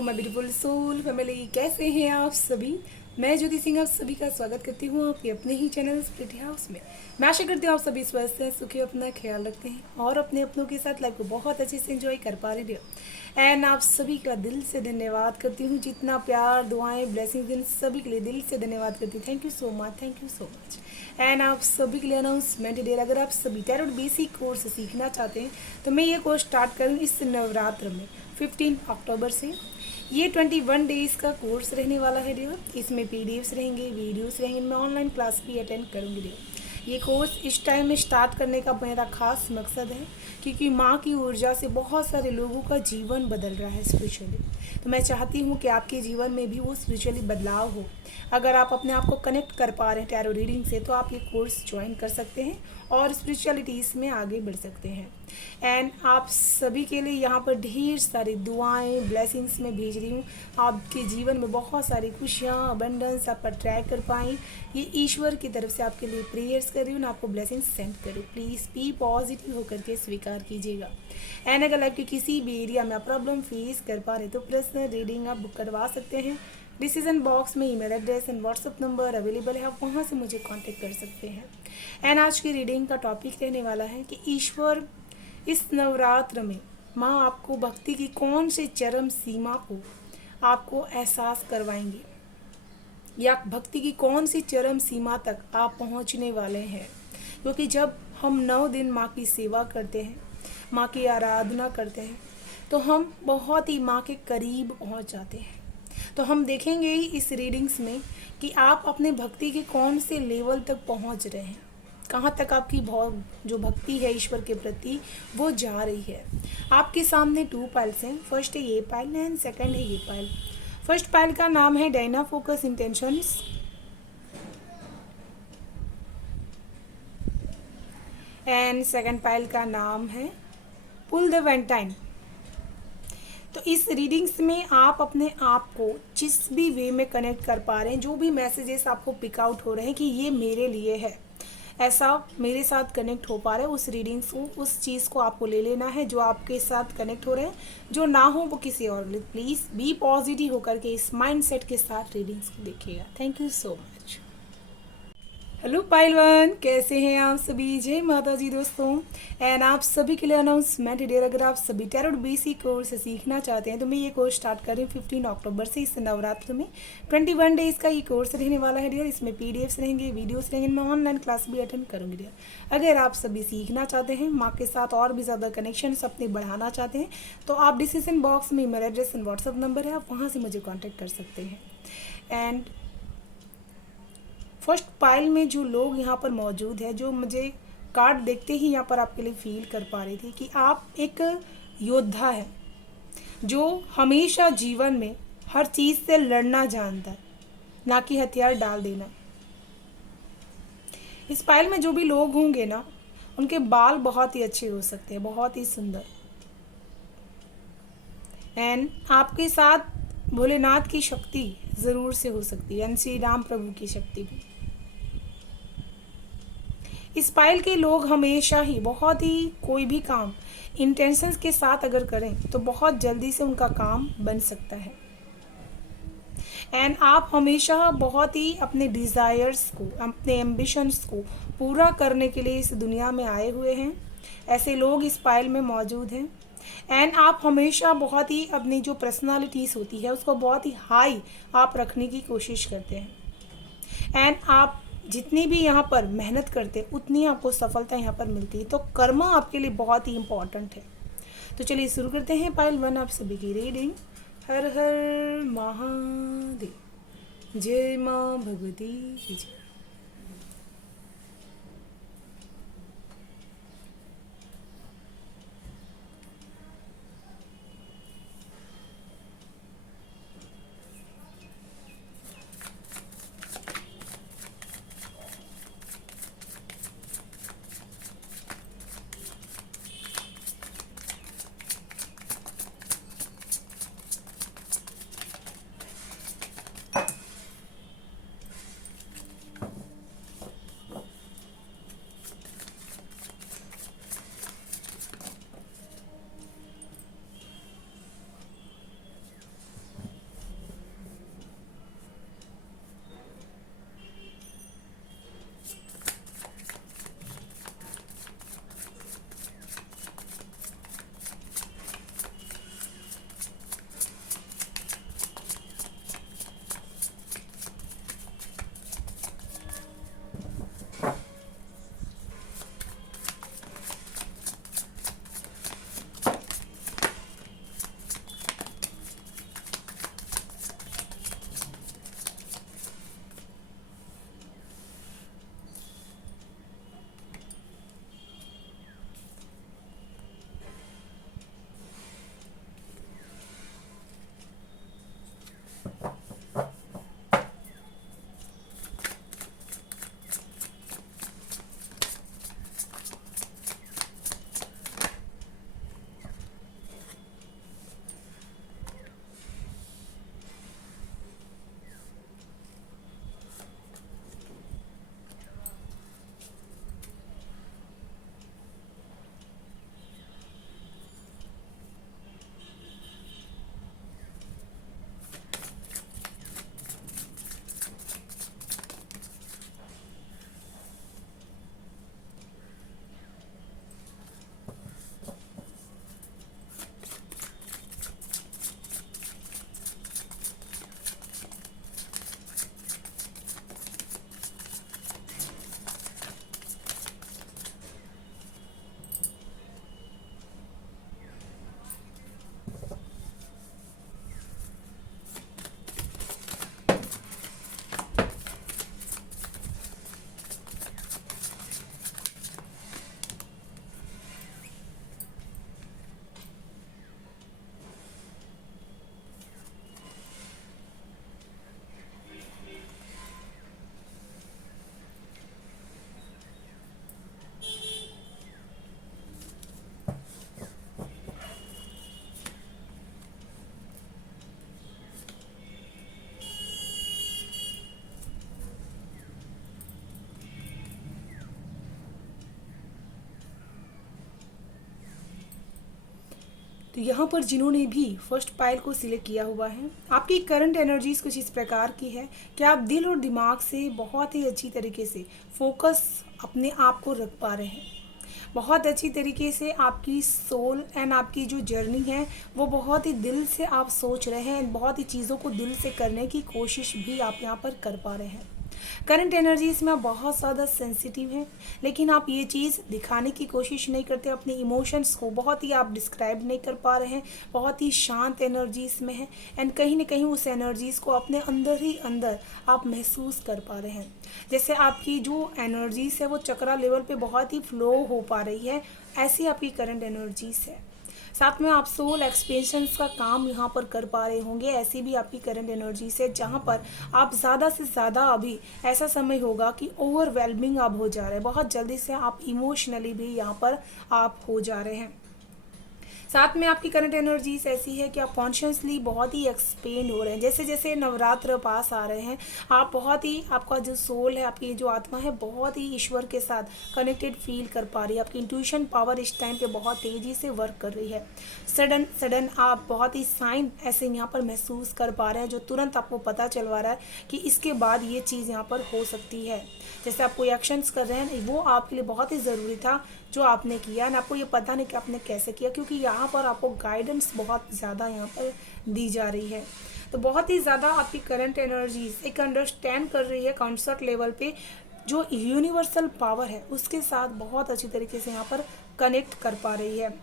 My beautiful soul family, कैसे हैं आप सभी। मैं ज्योति सिंह आप सभी का स्वागत करती हूँ आपके अपने ही चैनल स्प्रिटी हाउस में। मैं आशा करती हूँ आप सभी स्वस्थ हैं, सुखी, अपना ख्याल रखते हैं और अपने अपनों के साथ लाइफ को बहुत अच्छे से एंजॉय कर पा रहे हो। एंड आप सभी का दिल से धन्यवाद करती हूँ, जितना प्यार, दुआएं, ब्लेसिंग्स, इन सभी के लिए दिल से धन्यवाद करती हूँ। Thank you so much, thank you so much. And आप सभी के लिए अनाउंसमेंट दे रहा, अगर आप सभी टैरोट बेसिक कोर्स सीखना चाहते हैं तो मैं ये कोर्स स्टार्ट करूँ इस नवरात्र में 15 अक्टूबर से। ये 21 डेज़ का कोर्स रहने वाला है डियर। इसमें पीडीएफ्स रहेंगे, वीडियोस रहेंगे, मैं ऑनलाइन क्लास भी अटेंड करूँगी डियर। ये कोर्स इस टाइम में स्टार्ट करने का मेरा खास मकसद है क्योंकि माँ की ऊर्जा से बहुत सारे लोगों का जीवन बदल रहा है स्पिरिचुअली। तो मैं चाहती हूँ कि आपके जीवन में भी वो स्पिरिचुअली बदलाव हो। अगर आप अपने आप को कनेक्ट कर पा रहे हैं टैरो रीडिंग से तो आप ये कोर्स ज्वाइन कर सकते हैं और स्पिरिचुअलिटीज़ में आगे बढ़ सकते हैं। एंड आप सभी के लिए यहाँ पर ढेर सारी दुआएं, ब्लेसिंग्स में भेज रही हूँ। आपके जीवन में बहुत सारी खुशियाँ, अबंडेंस आप अट्रैक्ट कर पाएँ, ये ईश्वर की तरफ से आपके लिए प्रेयर्स कर रही हूँ ना, आपको ब्लेसिंग्स सेंड करूँ। प्लीज़ बी पॉजिटिव होकर के स्वीकार कीजिएगा। एंड अगर लाइफ के किसी भी एरिया में आप प्रॉब्लम फेस कर पा रहे तो पर्सनल रीडिंग आप बुक करवा सकते हैं। डिसीजन बॉक्स में email address and WhatsApp number available है, आप वहाँ से मुझे कांटेक्ट कर सकते हैं। एंड आज की रीडिंग का टॉपिक रहने वाला है कि ईश्वर इस नवरात्र में माँ आपको भक्ति की कौन से चरम सीमा को आपको एहसास करवाएंगे, या भक्ति की कौन सी चरम सीमा तक आप पहुँचने वाले हैं। क्योंकि जब हम 9 दिन माँ की सेवा करते हैं, माँ की आराधना करते हैं, तो हम बहुत ही माँ के करीब पहुँच जाते हैं। तो हम देखेंगे इस रीडिंग्स में कि आप अपने भक्ति के कौन से लेवल तक पहुंच रहे हैं, कहाँ तक आपकी जो भक्ति है ईश्वर के प्रति वो जा रही है। आपके सामने 2 पाइल्स हैं। फर्स्ट है ये पाइल एंड सेकंड है ये पाइल। फर्स्ट पाइल का नाम है Diana focus intentions and second pile का नाम है पुल द वेंटाइन। तो इस रीडिंग्स में आप अपने आप को जिस भी वे में कनेक्ट कर पा रहे हैं, जो भी मैसेजेस आपको पिक आउट हो रहे हैं कि ये मेरे लिए है, ऐसा मेरे साथ कनेक्ट हो पा रहा है, उस रीडिंग्स को, उस चीज़ को आपको ले लेना है जो आपके साथ कनेक्ट हो रहे हैं। जो ना हो वो किसी और। प्लीज़ बी पॉजिटिव होकर के इस माइंड सेट के साथ रीडिंग्स को देखिएगा। Thank you so much. Hello पाइलवान, कैसे हैं आप सभी। जय माता जी दोस्तों। एंड आप सभी के लिए अनाउंसमेंट डियर, अगर आप सभी टैरोट बेसिक कोर्स सीखना चाहते हैं तो मैं ये कोर्स स्टार्ट कर रही हूँ 15 अक्टूबर से इस नवरात्र में। 21 डेज़ का ये कोर्स रहने वाला है डियर। इसमें पीडीएफ्स रहेंगे, वीडियोस रहेंगे, मैं ऑनलाइन क्लास भी अटेंड करूँगी डियर। अगर आप सभी सीखना चाहते हैं, माँ के साथ और भी ज़्यादा कनेक्शन अपने बढ़ाना चाहते हैं, तो आप डिस्क्रिप्शन बॉक्स में email address and WhatsApp number है, आप वहाँ से मुझे कॉन्टैक्ट कर सकते हैं। एंड फर्स्ट पाइल में जो लोग यहाँ पर मौजूद है, जो मुझे कार्ड देखते ही यहाँ पर आपके लिए फील कर पा रही थी कि आप एक योद्धा है जो हमेशा जीवन में हर चीज़ से लड़ना जानता है, ना कि हथियार डाल देना। इस पाइल में जो भी लोग होंगे ना, उनके बाल बहुत ही अच्छे हो सकते हैं, बहुत ही सुंदर। एंड आपके साथ भोलेनाथ की शक्ति ज़रूर से हो सकती है, एंड श्री राम प्रभु की शक्ति भी। इस पाइल के लोग हमेशा ही बहुत ही कोई भी काम इंटेंशंस के साथ अगर करें तो बहुत जल्दी से उनका काम बन सकता है। एंड आप हमेशा बहुत ही अपने डिज़ायर्स को, अपने एम्बिशंस को पूरा करने के लिए इस दुनिया में आए हुए हैं। ऐसे लोग इस पाइल में मौजूद हैं। एंड आप हमेशा बहुत ही अपनी जो पर्सनालिटीज़ होती है उसको बहुत ही हाई आप रखने की कोशिश करते हैं। एंड आप जितनी भी यहाँ पर मेहनत करते हैं उतनी आपको सफलता यहाँ पर मिलती है। तो कर्म आपके लिए बहुत ही इम्पॉर्टेंट है। तो चलिए शुरू करते हैं पाइल 1 आप सभी की रीडिंग। हर हर महादेव, जय माँ भगवती की जय। तो यहाँ पर जिन्होंने भी फर्स्ट पाइल को सिलेक्ट किया हुआ है, आपकी करंट एनर्जीज कुछ इस प्रकार की है कि आप दिल और दिमाग से बहुत ही अच्छी तरीके से फोकस अपने आप को रख पा रहे हैं। बहुत अच्छी तरीके से आपकी सोल एंड आपकी जो जर्नी है वो बहुत ही दिल से आप सोच रहे हैं, बहुत ही चीज़ों को दिल से करने की कोशिश भी आप यहाँ पर कर पा रहे हैं। करंट एनर्जीज में आप बहुत ज़्यादा सेंसिटिव हैं, लेकिन आप ये चीज़ दिखाने की कोशिश नहीं करते, अपने इमोशंस को बहुत ही आप डिस्क्राइब नहीं कर पा रहे हैं, बहुत ही शांत एनर्जीज में हैं एंड कहीं ना कहीं उस एनर्जीज़ को अपने अंदर ही अंदर आप महसूस कर पा रहे हैं। जैसे आपकी जो एनर्जीज है वो चक्रा लेवल पे बहुत ही फ्लो हो पा रही है, ऐसी आपकी करंट एनर्जीज है। साथ में आप सोल एक्सपेंशंस का काम यहाँ पर कर पा रहे होंगे, ऐसी भी आपकी करंट एनर्जी से, जहाँ पर आप ज़्यादा से ज़्यादा अभी ऐसा समय होगा कि ओवरवेलमिंग आप हो जा रहे हैं, बहुत जल्दी से आप इमोशनली भी यहाँ पर आप हो जा रहे हैं। साथ में आपकी करंट एनर्जीज ऐसी है कि आप कॉन्शियसली बहुत ही एक्सपेंड हो रहे हैं। जैसे जैसे नवरात्र पास आ रहे हैं, आप बहुत ही, आपका जो सोल है, आपकी जो आत्मा है, बहुत ही ईश्वर के साथ कनेक्टेड फील कर पा रही है। आपकी इंट्यूशन पावर इस टाइम पे बहुत तेज़ी से वर्क कर रही है। सडन आप बहुत ही साइन ऐसे यहाँ पर महसूस कर पा रहे हैं, जो तुरंत आपको पता चलवा रहा है कि इसके बाद ये चीज़ यहाँ पर हो सकती है। जैसे आप कोई एक्शंस कर रहे हैं, वो आपके लिए बहुत ही ज़रूरी था जो आपने किया, ना आपको ये पता नहीं कि आपने कैसे किया, क्योंकि यहाँ पर आपको गाइडेंस बहुत ज़्यादा यहाँ पर दी जा रही है। तो बहुत ही ज़्यादा आपकी करंट एनर्जीज एक अंडरस्टैंड कर रही है कॉन्सेप्ट लेवल पे, जो यूनिवर्सल पावर है उसके साथ बहुत अच्छी तरीके से यहाँ पर कनेक्ट कर पा रही है।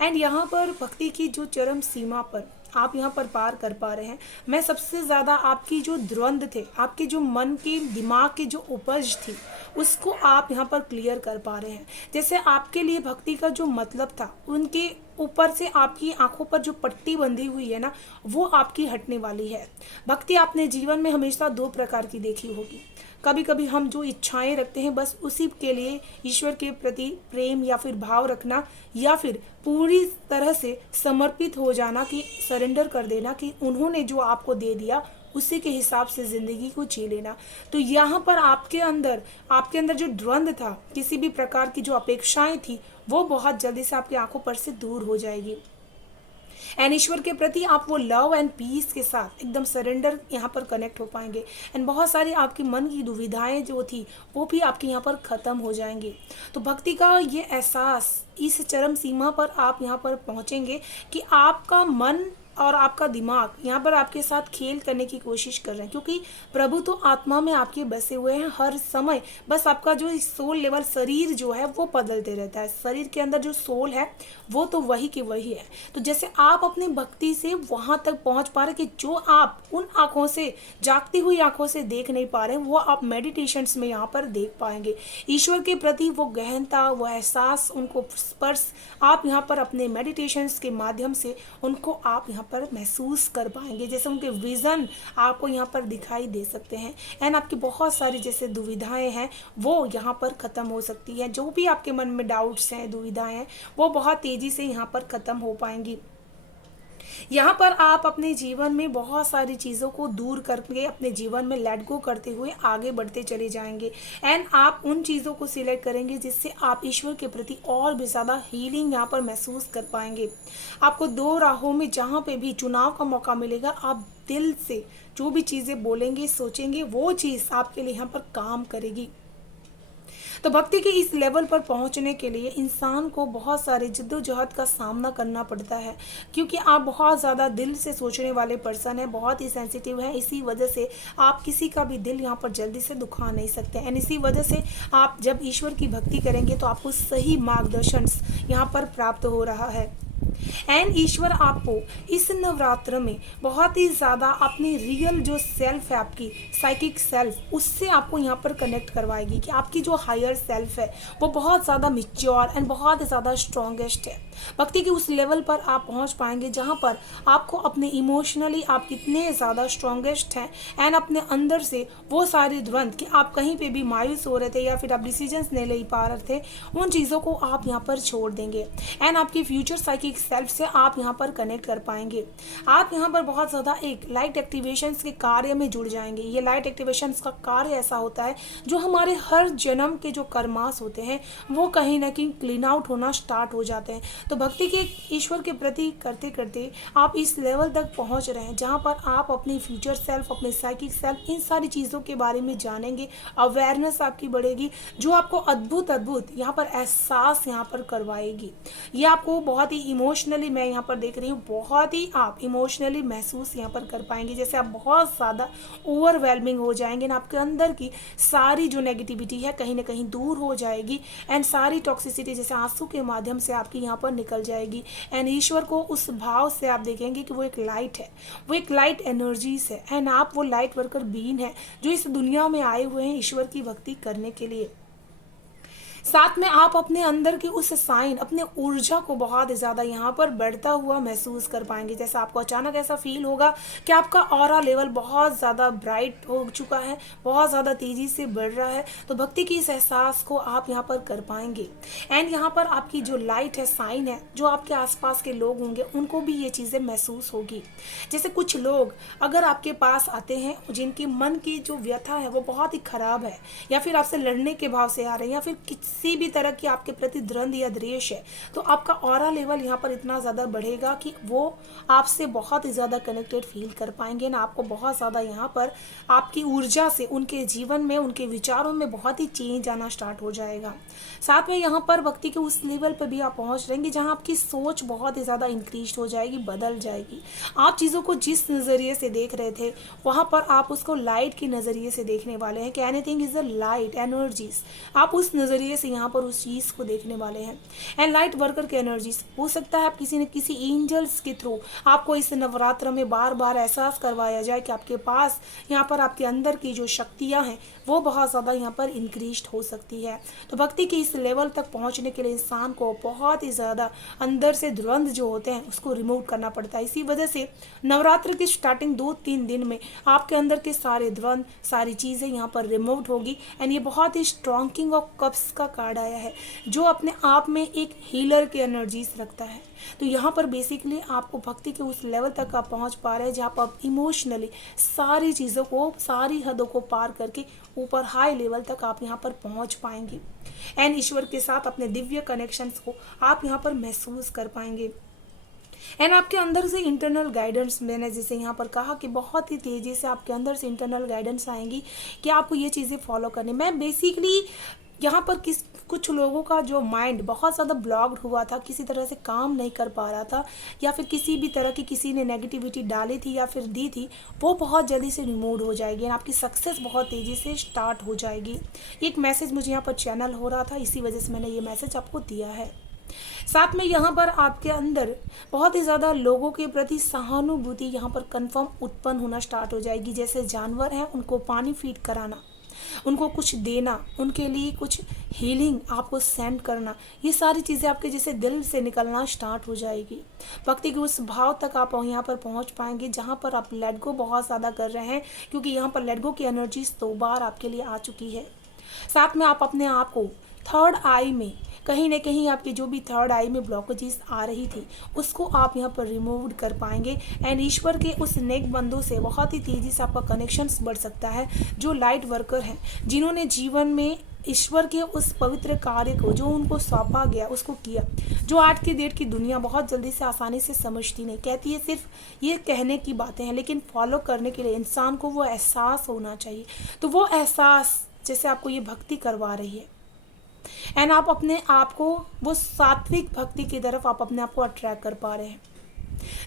एंड यहाँ पर भक्ति की जो चरम सीमा पर आप यहाँ पर पार कर पा रहे हैं। मैं सबसे ज़्यादा आपकी जो द्वंद्व थे, आपके जो मन की दिमाग की जो उपज थी, उसको आप यहाँ पर क्लियर कर पा रहे हैं। जैसे आपके लिए भक्ति का जो मतलब था, उनके ऊपर से आपकी आंखों पर जो पट्टी बंधी हुई है ना, वो आपकी हटने वाली है। भक्ति आपने जीवन में हमेशा दो प्रकार की देखी होगी। कभी कभी हम जो इच्छाएं रखते हैं बस उसी के लिए ईश्वर के प्रति प्रेम या फिर भाव रखना, या फिर पूरी तरह से समर्पित हो जाना, कि सरेंडर कर देना कि उन्होंने जो आपको दे दिया उसी के हिसाब से ज़िंदगी को जी लेना। तो यहाँ पर आपके अंदर जो द्वंद्व था, किसी भी प्रकार की जो अपेक्षाएं थी, वो बहुत जल्दी से आपकी आंखों पर से दूर हो जाएगी। एंड ईश्वर के प्रति आप वो लव एंड पीस के साथ एकदम सरेंडर यहाँ पर कनेक्ट हो पाएंगे। एंड बहुत सारी आपकी मन की दुविधाएं जो थी वो भी आपके यहाँ पर ख़त्म हो जाएंगी। तो भक्ति का ये एहसास, इस चरम सीमा पर आप यहाँ पर पहुँचेंगे कि आपका मन और आपका दिमाग यहाँ पर आपके साथ खेल करने की कोशिश कर रहे हैं, क्योंकि प्रभु तो आत्मा में आपके बसे हुए हैं हर समय। बस आपका जो सोल लेवल, शरीर जो है वो बदलते रहता है, शरीर के अंदर जो सोल है वो तो वही की वही है। तो जैसे आप अपनी भक्ति से वहाँ तक पहुँच पा रहे कि जो आप उन आँखों से, जागती हुई आँखों से देख नहीं पा रहे, वो आप मेडिटेशंस में यहाँ पर देख पाएंगे। ईश्वर के प्रति वो गहनता, वो एहसास, उनको स्पर्श आप यहाँ पर अपने मेडिटेशंस के माध्यम से उनको आप यहाँ पर महसूस कर पाएंगे। जैसे उनके विज़न आपको यहाँ पर दिखाई दे सकते हैं। एंड आपकी बहुत सारी जैसे दुविधाएं हैं वो यहाँ पर ख़त्म हो सकती है। जो भी आपके मन में डाउट्स हैं, दुविधाएं हैं, वो बहुत तेज़ी से यहाँ पर ख़त्म हो पाएंगी। यहाँ पर आप अपने जीवन में बहुत सारी चीज़ों को दूर करके अपने जीवन में लेट गो करते हुए आगे बढ़ते चले जाएंगे। एंड आप उन चीज़ों को सिलेक्ट करेंगे जिससे आप ईश्वर के प्रति और भी ज़्यादा हीलिंग यहाँ पर महसूस कर पाएंगे। आपको दो राहों में जहाँ पे भी चुनाव का मौका मिलेगा, आप दिल से जो भी चीज़ें बोलेंगे, सोचेंगे, वो चीज़ आपके लिए यहाँ पर काम करेगी। तो भक्ति के इस लेवल पर पहुंचने के लिए इंसान को बहुत सारे जद्दोजहद का सामना करना पड़ता है, क्योंकि आप बहुत ज़्यादा दिल से सोचने वाले पर्सन हैं, बहुत ही सेंसिटिव हैं। इसी वजह से आप किसी का भी दिल यहाँ पर जल्दी से दुखा नहीं सकते। एंड इसी वजह से आप जब ईश्वर की भक्ति करेंगे तो आपको सही मार्गदर्शन यहाँ पर प्राप्त हो रहा है। एंड ईश्वर आपको इस नवरात्र में बहुत ही ज़्यादा अपनी रियल जो सेल्फ है, आपकी साइकिक सेल्फ, उससे आपको यहाँ पर कनेक्ट करवाएगी कि आपकी जो हायर सेल्फ है वो बहुत ज़्यादा मैच्योर एंड बहुत ज़्यादा स्ट्रॉन्गेस्ट है। भक्ति के उस लेवल पर आप पहुँच पाएंगे जहाँ पर आपको अपने इमोशनली आप कितने ज़्यादा स्ट्रॉन्गेस्ट हैं एंड अपने अंदर से वो सारे द्वंद्व कि आप कहीं पे भी मायूस हो रहे थे या फिर आप डिसीजंस नहीं ले पा रहे थे, उन चीज़ों को आप यहाँ पर छोड़ देंगे। एंड आपकी फ्यूचर साइकिक सेल्फ से आप यहाँ पर कनेक्ट कर पाएंगे। आप यहाँ पर बहुत ज़्यादा एक लाइट एक्टिवेशंस के कार्य में जुड़ जाएंगे। ये लाइट एक्टिवेशंस का कार्य ऐसा होता है जो हमारे हर जन्म के जो कर्मास होते हैं वो कहीं ना कहीं क्लीन आउट होना स्टार्ट हो जाते हैं। तो भक्ति के ईश्वर के प्रति करते करते आप इस लेवल तक पहुँच रहे हैं जहाँ पर आप अपनी फ्यूचर सेल्फ, अपने साइकिक सेल्फ, इन सारी चीज़ों के बारे में जानेंगे। अवेयरनेस आपकी बढ़ेगी जो आपको अद्भुत अद्भुत यहाँ पर एहसास यहाँ पर करवाएगी। ये आपको बहुत ही इमोशनली, मैं यहाँ पर देख रही हूँ, बहुत ही आप इमोशनली महसूस यहाँ पर कर पाएंगे। जैसे आप बहुत ज़्यादा ओवरवेलमिंग हो जाएंगे ना, आपके अंदर की सारी जो नेगेटिविटी है कहीं ना कहीं दूर हो जाएगी एंड सारी टॉक्सिसिटी जैसे आंसू के माध्यम से आपकी यहाँ पर निकल जाएगी। एंड ईश्वर को उस भाव से आप देखेंगे कि वो एक लाइट है, वो एक लाइट एनर्जीज है एंड आप वो लाइट वर्कर बीन है जो इस दुनिया में आए हुए हैं ईश्वर की भक्ति करने के लिए। साथ में आप अपने अंदर की उस साइन, अपने ऊर्जा को बहुत ज़्यादा यहाँ पर बढ़ता हुआ महसूस कर पाएंगे। जैसे आपको अचानक ऐसा फील होगा कि आपका ऑरा लेवल बहुत ज़्यादा ब्राइट हो चुका है, बहुत ज़्यादा तेज़ी से बढ़ रहा है। तो भक्ति की इस एहसास को आप यहाँ पर कर पाएंगे एंड यहाँ पर आपकी जो लाइट है, साइन है, जो आपके आसपास के लोग होंगे उनको भी ये चीज़ें महसूस होगी। जैसे कुछ लोग अगर आपके पास आते हैं जिनकी मन की जो व्यथा है वो बहुत ही खराब है या फिर आपसे लड़ने के भाव से आ रहे हैं या फिर किसी भी तरह की आपके प्रति द्वंद या द्वेष है, तो आपका ऑरा लेवल यहाँ पर इतना ज़्यादा बढ़ेगा कि वो आपसे बहुत ही ज़्यादा कनेक्टेड फील कर पाएंगे ना। आपको बहुत ज़्यादा यहाँ पर आपकी ऊर्जा से उनके जीवन में, उनके विचारों में बहुत ही चेंज आना स्टार्ट हो जाएगा। साथ में यहाँ पर भक्ति के उस लेवल पर भी आप पहुँच रहेंगे जहाँ आपकी सोच बहुत ही ज़्यादा इंक्रीज हो जाएगी, बदल जाएगी। आप चीज़ों को जिस नज़रिए से देख रहे थे वहाँ पर आप उसको लाइट के नज़रिए से देखने वाले हैं कि anything is a light energies. आप उस नज़रिए से यहाँ पर उस चीज़ को देखने वाले हैं एंड लाइट वर्कर की एनर्जीज। हो सकता है आप किसी न किसी एंजल्स के थ्रू आपको इस नवरात्र में बार बार एहसास करवाया जाए कि आपके पास यहाँ पर आपके अंदर की जो शक्तियाँ हैं वो बहुत ज़्यादा यहाँ पर इंक्रीज हो सकती है। तो भक्ति के इस लेवल तक पहुँचने के लिए इंसान को बहुत ही ज़्यादा अंदर से द्वंद जो होते हैं उसको रिमूव करना पड़ता है। इसी वजह से नवरात्र की स्टार्टिंग 2-3 दिन में आपके अंदर के सारे द्वंद, सारी चीज़ें यहाँ पर रिमूव होगी एंड ये बहुत ही स्ट्रॉन्ग किंग ऑफ कप्स का कार्ड आया है जो अपने आप में एक हीलर की एनर्जीज रखता है। तो यहाँ पर बेसिकली आपको भक्ति के उस लेवल तक आप पहुँच पा रहे हैं जहाँ पर आप इमोशनली सारी चीज़ों को, सारी हदों को पार करके ऊपर हाई लेवल तक आप यहाँ पर पहुँच पाएंगे एंड ईश्वर के साथ अपने दिव्य कनेक्शंस को आप यहाँ पर महसूस कर पाएंगे। एंड आपके अंदर से इंटरनल गाइडेंस, मैंने जैसे यहाँ पर कहा कि बहुत ही तेज़ी से आपके अंदर से इंटरनल गाइडेंस आएंगी कि आपको ये चीज़ें फॉलो करनी। मैं बेसिकली यहाँ पर कुछ लोगों का जो माइंड बहुत ज़्यादा ब्लॉक्ड हुआ था, किसी तरह से काम नहीं कर पा रहा था या फिर किसी भी तरह की किसी ने नेगेटिविटी डाली थी या फिर दी थी, वो बहुत जल्दी से रिमूव हो जाएगी। आपकी सक्सेस बहुत तेज़ी से स्टार्ट हो जाएगी। एक मैसेज मुझे यहाँ पर चैनल हो रहा था, इसी वजह से मैंने ये मैसेज आपको दिया है। साथ में यहाँ पर आपके अंदर बहुत ही ज़्यादा लोगों के प्रति सहानुभूति यहाँ पर कंफर्म उत्पन्न होना स्टार्ट हो जाएगी। जैसे जानवर हैं उनको पानी फीड कराना, उनको कुछ देना, उनके लिए कुछ हीलिंग आपको सेंड करना, ये सारी चीज़ें आपके जैसे दिल से निकलना स्टार्ट हो जाएगी। भक्ति के उस भाव तक आप यहाँ पर पहुँच पाएंगे जहाँ पर आप लेट गो बहुत ज़्यादा कर रहे हैं, क्योंकि यहाँ पर लेट गो की एनर्जीज 2 बार आपके लिए आ चुकी है। साथ में आप अपने आप को थर्ड आई में कहीं ना कहीं आपकी जो भी थर्ड आई में ब्लॉकेजेस आ रही थी उसको आप यहाँ पर रिमूव कर पाएंगे एंड ईश्वर के उस नेक बंदों से बहुत ही तेज़ी से आपका कनेक्शंस बढ़ सकता है जो लाइट वर्कर हैं, जिन्होंने जीवन में ईश्वर के उस पवित्र कार्य को जो उनको सौंपा गया उसको किया, जो आज की डेट की दुनिया बहुत जल्दी से आसानी से समझती नहीं, कहती है सिर्फ ये कहने की बातें हैं, लेकिन फॉलो करने के लिए इंसान को वो एहसास होना चाहिए। तो वो एहसास जैसे आपको ये भक्ति करवा रही है एंड आप अपने आप को वो सात्विक भक्ति की तरफ आप अपने आप को अट्रैक्ट कर पा रहे हैं।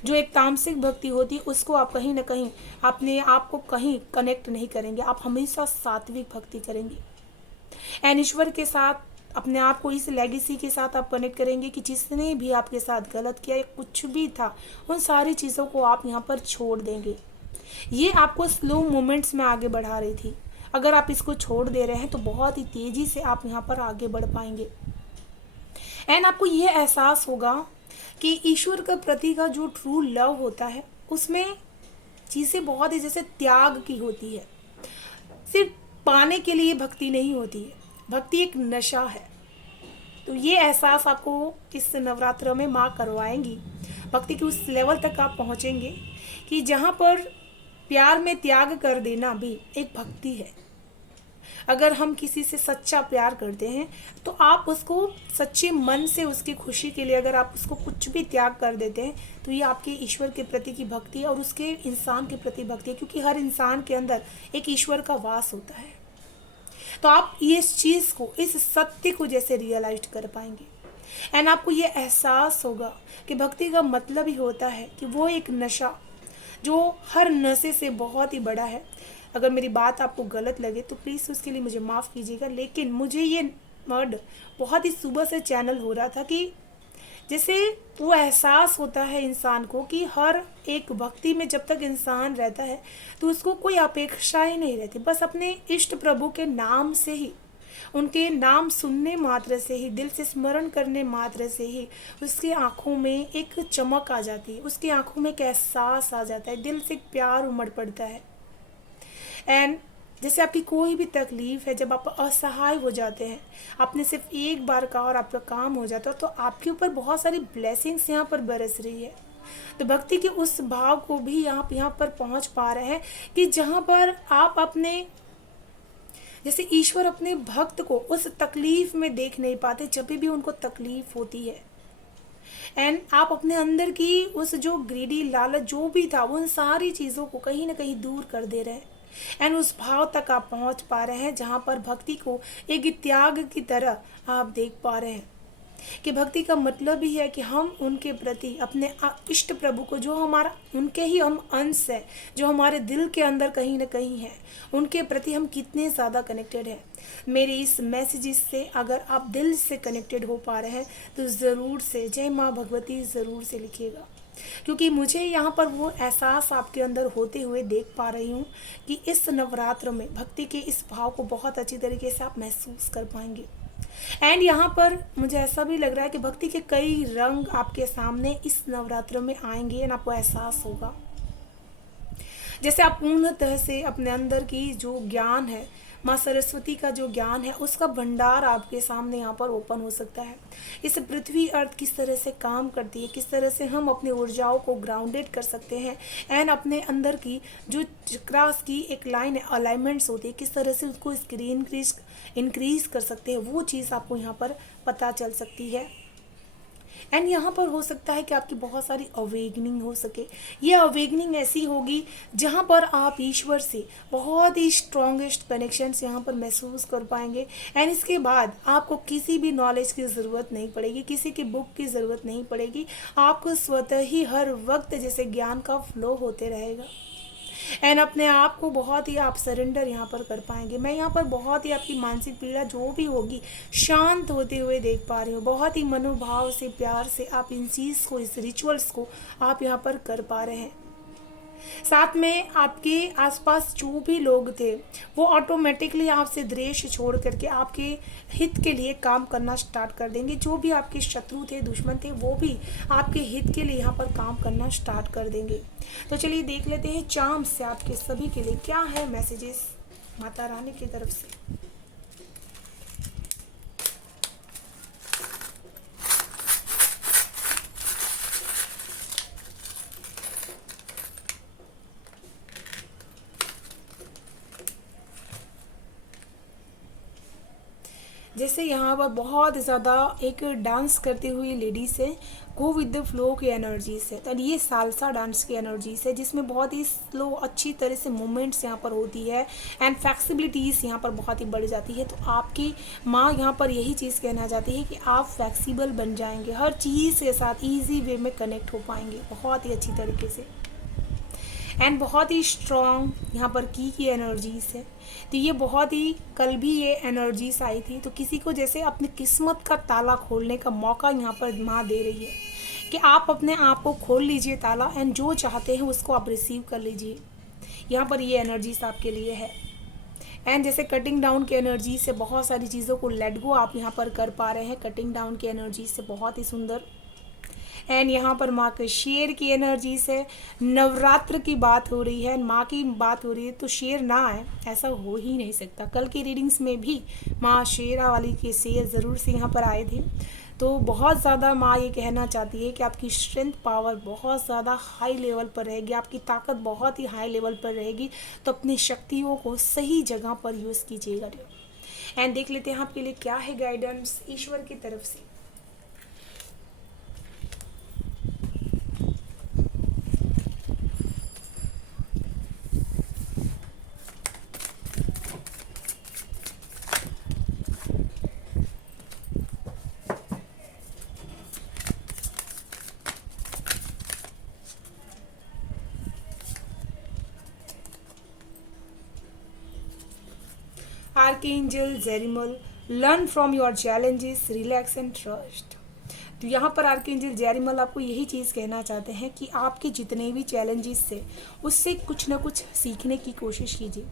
जो एक तामसिक भक्ति होती है उसको आप कहीं ना कहीं अपने आप को कहीं कनेक्ट नहीं करेंगे, आप हमेशा सात्विक भक्ति करेंगे एंड ईश्वर के साथ अपने आप को इस लेगेसी के साथ आप कनेक्ट करेंगे कि जिसने भी आपके साथ गलत किया या कुछ भी था उन सारी चीज़ों को आप यहाँ पर छोड़ देंगे। ये आपको स्लो मोमेंट्स में आगे बढ़ा रही थी, अगर आप इसको छोड़ दे रहे हैं तो बहुत ही तेज़ी से आप यहाँ पर आगे बढ़ पाएंगे एंड आपको ये एहसास होगा कि ईश्वर के प्रति का जो ट्रू लव होता है उसमें चीज़ें बहुत ही जैसे त्याग की होती है। सिर्फ पाने के लिए भक्ति नहीं होती है, भक्ति एक नशा है। तो ये एहसास आपको इस नवरात्र में माँ करवाएंगी भक्ति के उस लेवल तक आप पहुँचेंगे कि जहाँ पर प्यार में त्याग कर देना भी एक भक्ति है। अगर हम किसी से सच्चा प्यार करते हैं तो आप उसको सच्चे मन से उसकी खुशी के लिए अगर आप उसको कुछ भी त्याग कर देते हैं तो ये आपके ईश्वर के प्रति की भक्ति है और उसके इंसान के प्रति भक्ति है, क्योंकि हर इंसान के अंदर एक ईश्वर का वास होता है। तो आप ये इस चीज़ को, इस सत्य को जैसे रियलाइज कर पाएंगे एंड आपको ये एहसास होगा कि भक्ति का मतलब ही होता है कि वो एक नशा जो हर नशे से बहुत ही बड़ा है। अगर मेरी बात आपको गलत लगे तो प्लीज़ उसके लिए मुझे माफ़ कीजिएगा, लेकिन मुझे ये वर्ड बहुत ही सुबह से चैनल हो रहा था कि जैसे वो एहसास होता है इंसान को कि हर एक भक्ति में जब तक इंसान रहता है तो उसको कोई अपेक्षा ही नहीं रहती, बस अपने इष्ट प्रभु के नाम से ही, उनके नाम सुनने मात्र से ही, दिल से स्मरण करने मात्र से ही उसकी आंखों में एक चमक आ जाती है, उसकी आंखों में एक एहसास आ जाता है, दिल से एक प्यार उमड़ पड़ता है। एंड जैसे आपकी कोई भी तकलीफ़ है, जब आप असहाय हो जाते हैं, आपने सिर्फ एक बार कहा और आपका काम हो जाता है, तो आपके ऊपर बहुत सारी ब्लेसिंग्स यहाँ पर बरस रही है। तो भक्ति के उस भाव को भी आप यहाँ पर पहुँच पा रहे हैं कि जहाँ पर आप अपने, जैसे ईश्वर अपने भक्त को उस तकलीफ में देख नहीं पाते जब भी उनको तकलीफ होती है, एंड आप अपने अंदर की उस जो ग्रीडी लालच जो भी था उन सारी चीज़ों को कहीं ना कहीं दूर कर दे रहे हैं एंड उस भाव तक आप पहुंच पा रहे हैं जहां पर भक्ति को एक त्याग की तरह आप देख पा रहे हैं कि भक्ति का मतलब ही है कि हम उनके प्रति, अपने इष्ट प्रभु को, जो हमारा, उनके ही हम अंश है, जो हमारे दिल के अंदर कहीं ना कहीं है, उनके प्रति हम कितने ज़्यादा कनेक्टेड हैं। मेरे इस मैसेजेस से अगर आप दिल से कनेक्टेड हो पा रहे हैं तो ज़रूर से जय माँ भगवती ज़रूर से लिखिएगा, क्योंकि मुझे यहाँ पर वो एहसास आपके अंदर होते हुए देख पा रही हूँ कि इस नवरात्र में भक्ति के इस भाव को बहुत अच्छी तरीके से आप महसूस कर पाएंगे। एंड यहाँ पर मुझे ऐसा भी लग रहा है कि भक्ति के कई रंग आपके सामने इस नवरात्र में आएंगे एंड आपको एहसास होगा जैसे आप पूर्णतः से अपने अंदर की जो ज्ञान है, माँ सरस्वती का जो ज्ञान है, उसका भंडार आपके सामने यहाँ पर ओपन हो सकता है। इस पृथ्वी अर्थ किस तरह से काम करती है, किस तरह से हम अपनी ऊर्जाओं को ग्राउंडेड कर सकते हैं एंड अपने अंदर की जो चक्रास की एक लाइन अलाइनमेंट्स होती है, किस तरह से उसको इंक्रीज कर सकते हैं, वो चीज़ आपको यहाँ पर पता चल सकती है। एंड यहाँ पर हो सकता है कि आपकी बहुत सारी अवेगनिंग हो सके। ये अवेगनिंग ऐसी होगी जहाँ पर आप ईश्वर से बहुत ही स्ट्रॉन्गेस्ट कनेक्शंस यहाँ पर महसूस कर पाएंगे एंड इसके बाद आपको किसी भी नॉलेज की ज़रूरत नहीं पड़ेगी, किसी की बुक की ज़रूरत नहीं पड़ेगी, आपको स्वतः ही हर वक्त जैसे ज्ञान का फ्लो होते रहेगा एंड अपने आप को बहुत ही आप सरेंडर यहाँ पर कर पाएंगे। मैं यहाँ पर बहुत ही आपकी मानसिक पीड़ा जो भी होगी शांत होते हुए देख पा रही हूँ। बहुत ही मनोभाव से, प्यार से आप इन चीज़ को, इस रिचुअल्स को आप यहाँ पर कर पा रहे हैं। साथ में आपके आसपास जो भी लोग थे वो ऑटोमेटिकली आपसे द्वेष छोड़ करके आपके हित के लिए काम करना स्टार्ट कर देंगे। जो भी आपके शत्रु थे, दुश्मन थे, वो भी आपके हित के लिए यहाँ पर काम करना स्टार्ट कर देंगे। तो चलिए देख लेते हैं चाम से आपके सभी के लिए क्या है मैसेजेस माता रानी की तरफ से। जैसे यहाँ पर बहुत ज़्यादा एक डांस करती हुई लेडीज है, गो विद द फ्लो की एनर्जीज है, तो ये सालसा डांस की एनर्जीज है जिसमें बहुत ही स्लो अच्छी तरह से मूवमेंट्स यहाँ पर होती है एंड फ्लेक्सिबिलिटीज़ यहाँ पर बहुत ही बढ़ जाती है। तो आपकी माँ यहाँ पर यही चीज़ कहना चाहती है कि आप फ्लेक्सिबल बन जाएंगे, हर चीज़ के साथ ईजी वे में कनेक्ट हो पाएंगे बहुत ही अच्छी तरीके से एंड बहुत ही स्ट्रॉन्ग यहाँ पर की एनर्जीज है। तो ये बहुत ही, कल भी ये एनर्जीज आई थी, तो किसी को जैसे अपनी किस्मत का ताला खोलने का मौका यहाँ पर माँ दे रही है कि आप अपने आप को खोल लीजिए ताला एंड जो चाहते हैं उसको आप रिसीव कर लीजिए। यहाँ पर ये एनर्जीज आपके लिए है एंड जैसे कटिंग डाउन की एनर्जी से बहुत सारी चीज़ों को लेट गो आप यहाँ पर कर पा रहे हैं। कटिंग डाउन की एनर्जी से बहुत ही सुंदर एंड यहाँ पर माँ के शेर की एनर्जी से नवरात्र की बात हो रही है, माँ की बात हो रही है, तो शेर ना आए ऐसा हो ही नहीं सकता। कल की रीडिंग्स में भी माँ शेरा वाली के शेर ज़रूर से यहाँ पर आए थे। तो बहुत ज़्यादा माँ ये कहना चाहती है कि आपकी स्ट्रेंथ पावर बहुत ज़्यादा हाई लेवल पर रहेगी, आपकी ताकत बहुत ही हाई लेवल पर रहेगी। तो अपनी शक्तियों को सही जगह पर यूज़ कीजिएगा। एंड देख लेते हैं आपके लिए क्या है गाइडेंस ईश्वर की तरफ से। Archangel Jeremiel, learn from your challenges, relax and trust. तो यहाँ पर आर्कएंजल जेरिमल आपको यही चीज़ कहना चाहते हैं कि आपके जितने भी चैलेंजेस से उससे कुछ ना कुछ सीखने की कोशिश कीजिए।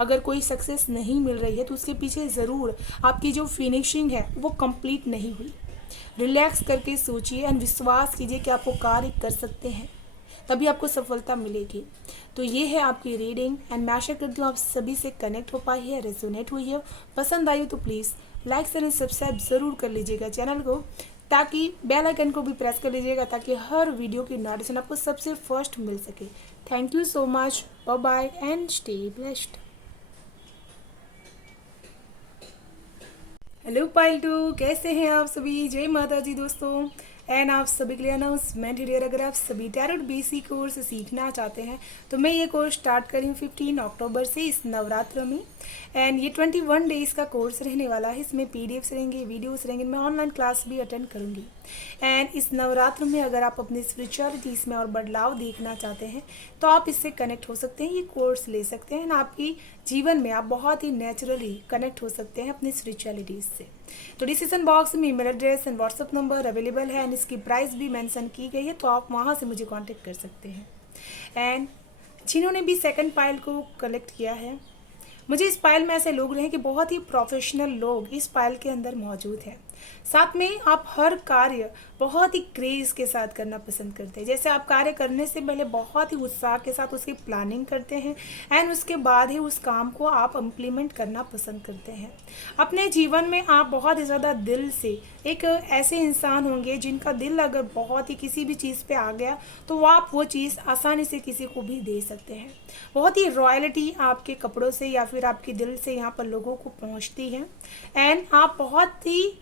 अगर कोई सक्सेस नहीं मिल रही है तो उसके पीछे ज़रूर आपकी जो फिनिशिंग है वो कंप्लीट नहीं हुई। रिलैक्स करके सोचिए एंड विश्वास कीजिए कि आपको कार्य कर सकते हैं, तभी आपको सफलता मिलेगी। तो ये है आपकी रीडिंग एंड मैं आशा करती हूँ आप सभी से कनेक्ट हो पाई है, रेजोनेट हुई है। पसंद आई हो तो प्लीज़ लाइक एंड सब्सक्राइब ज़रूर कर लीजिएगा चैनल को, ताकि बेल आइकन को भी प्रेस कर लीजिएगा ताकि हर वीडियो की नोटिफिकेशन आपको सबसे फर्स्ट मिल सके। Thank you so much, bye bye and stay blessed. Hello पाइल टू, कैसे हैं आप सभी? जय माता जी दोस्तों। एंड आप सभी के लिए अनाउंसमेंट हियर, अगर आप सभी टैरोट बीसी कोर्स सीखना चाहते हैं तो मैं ये कोर्स स्टार्ट करी हूँ 15 अक्टूबर से इस नवरात्र में। एंड ये 21 डेज़ का कोर्स रहने वाला है। इसमें पीडीएफ्स रहेंगे, वीडियोस रहेंगे, मैं ऑनलाइन क्लास भी अटेंड करूँगी। एंड इस नवरात्र में अगर आप अपनी स्पिरिचुअलिटी इसमें और बदलाव देखना चाहते हैं तो आप इससे कनेक्ट हो सकते हैं, ये कोर्स ले सकते हैं। आपकी जीवन में आप बहुत ही नेचुरली कनेक्ट हो सकते हैं अपनी स्पिरिचुअलिटी से। तो डिस्क्रिप्शन बॉक्स में email address and WhatsApp number available है एंड इसकी प्राइस भी मेंशन की गई है, तो आप वहाँ से मुझे कांटेक्ट कर सकते हैं। एंड जिन्होंने भी सेकंड पाइल को कलेक्ट किया है, मुझे इस पाइल में ऐसे लोग रहे कि बहुत ही प्रोफेशनल लोग इस पाइल के अंदर मौजूद हैं। साथ में आप हर कार्य बहुत ही क्रेज के साथ करना पसंद करते हैं। जैसे आप कार्य करने से पहले बहुत ही उत्साह के साथ उसकी प्लानिंग करते हैं एंड उसके बाद ही उस काम को आप इम्प्लीमेंट करना पसंद करते हैं। अपने जीवन में आप बहुत ही ज़्यादा दिल से एक ऐसे इंसान होंगे जिनका दिल अगर बहुत ही किसी भी चीज़ पे आ गया तो आप वो चीज़ आसानी से किसी को भी दे सकते हैं। बहुत ही रॉयल्टी आपके कपड़ों से या फिर आपके दिल से यहाँ पर लोगों को पहुँचती है। एंड आप बहुत ही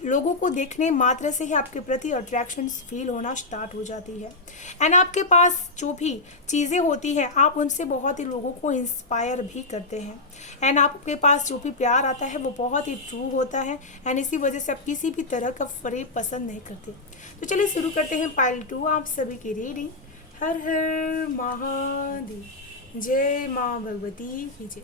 लोगों को देखने मात्र से ही आपके प्रति अट्रैक्शन फील होना स्टार्ट हो जाती है। एंड आपके पास जो भी चीज़ें होती हैं आप उनसे बहुत ही लोगों को इंस्पायर भी करते हैं। एंड आपके पास जो भी प्यार आता है वो बहुत ही ट्रू होता है एंड इसी वजह से आप किसी भी तरह का फरेब पसंद नहीं करते। तो चलिए शुरू करते हैं पाइल 2 आप सभी की रीडिंग। हर हर महादेव, जय माँ भगवती की जय।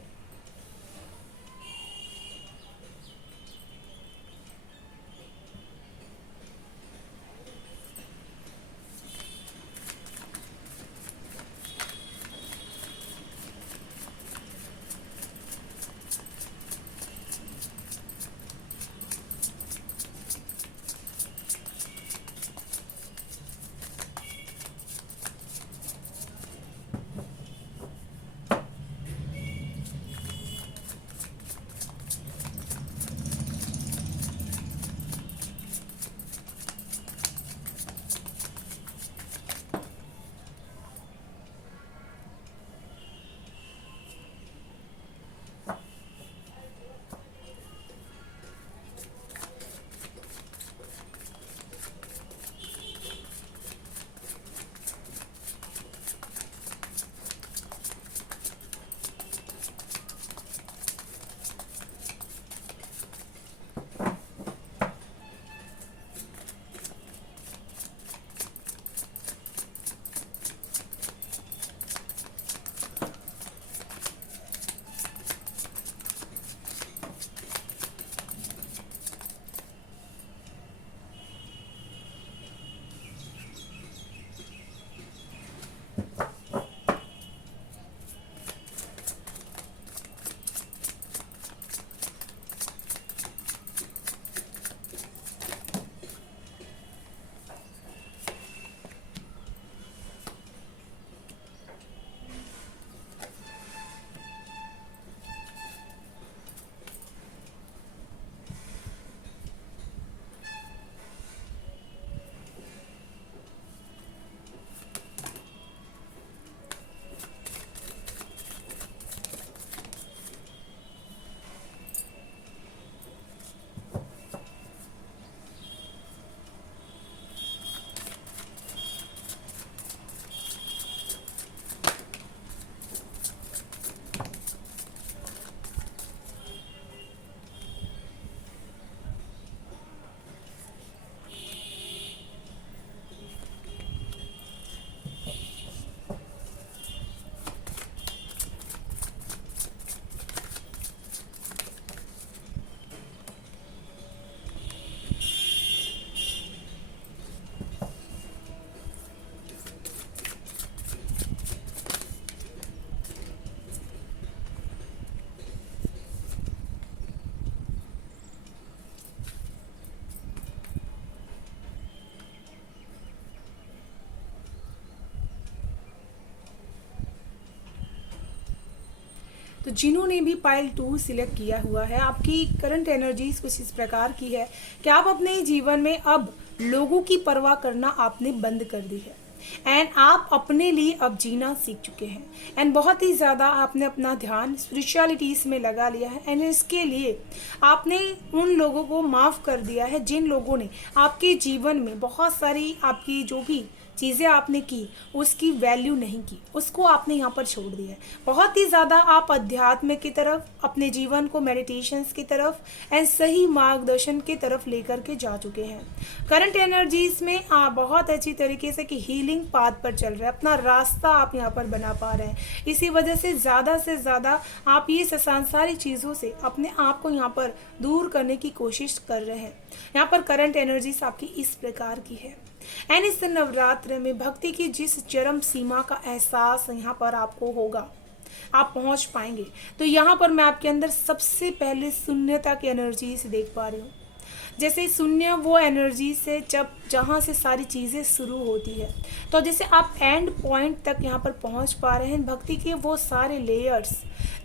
तो जिन्होंने भी पाइल 2 सिलेक्ट किया हुआ है, आपकी करंट एनर्जीज कुछ इस प्रकार की है कि आप अपने जीवन में अब लोगों की परवाह करना आपने बंद कर दी है एंड आप अपने लिए अब जीना सीख चुके हैं एंड बहुत ही ज़्यादा आपने अपना ध्यान स्पिरिचुअलिटीज में लगा लिया है एंड इसके लिए आपने उन लोगों को माफ़ कर दिया है जिन लोगों ने आपके जीवन में बहुत सारी आपकी जो भी चीज़ें आपने की उसकी वैल्यू नहीं की, उसको आपने यहाँ पर छोड़ दिया है। बहुत ही ज़्यादा आप अध्यात्म की तरफ, अपने जीवन को मेडिटेशंस की तरफ एंड सही मार्गदर्शन की तरफ लेकर के जा चुके हैं। करंट एनर्जीज में आप बहुत अच्छी तरीके से कि हीलिंग पाथ पर चल रहे हैं, अपना रास्ता आप यहाँ पर बना पा रहे हैं। इसी वजह से ज़्यादा आप ये सांसारिक चीज़ों से अपने आप को यहाँ पर दूर करने की कोशिश कर रहे हैं। यहाँ पर करंट एनर्जीज आपकी इस प्रकार की है एंड इस नवरात्र में भक्ति की जिस चरम सीमा का एहसास यहाँ पर आपको होगा, आप पहुँच पाएंगे। तो यहाँ पर मैं आपके अंदर सबसे पहले शून्यता की एनर्जी से देख पा रही हूँ। जैसे शून्य वो एनर्जी से जहाँ से सारी चीज़ें शुरू होती है, तो जैसे आप एंड पॉइंट तक यहाँ पर पहुँच पा रहे हैं। भक्ति के वो सारे लेयर्स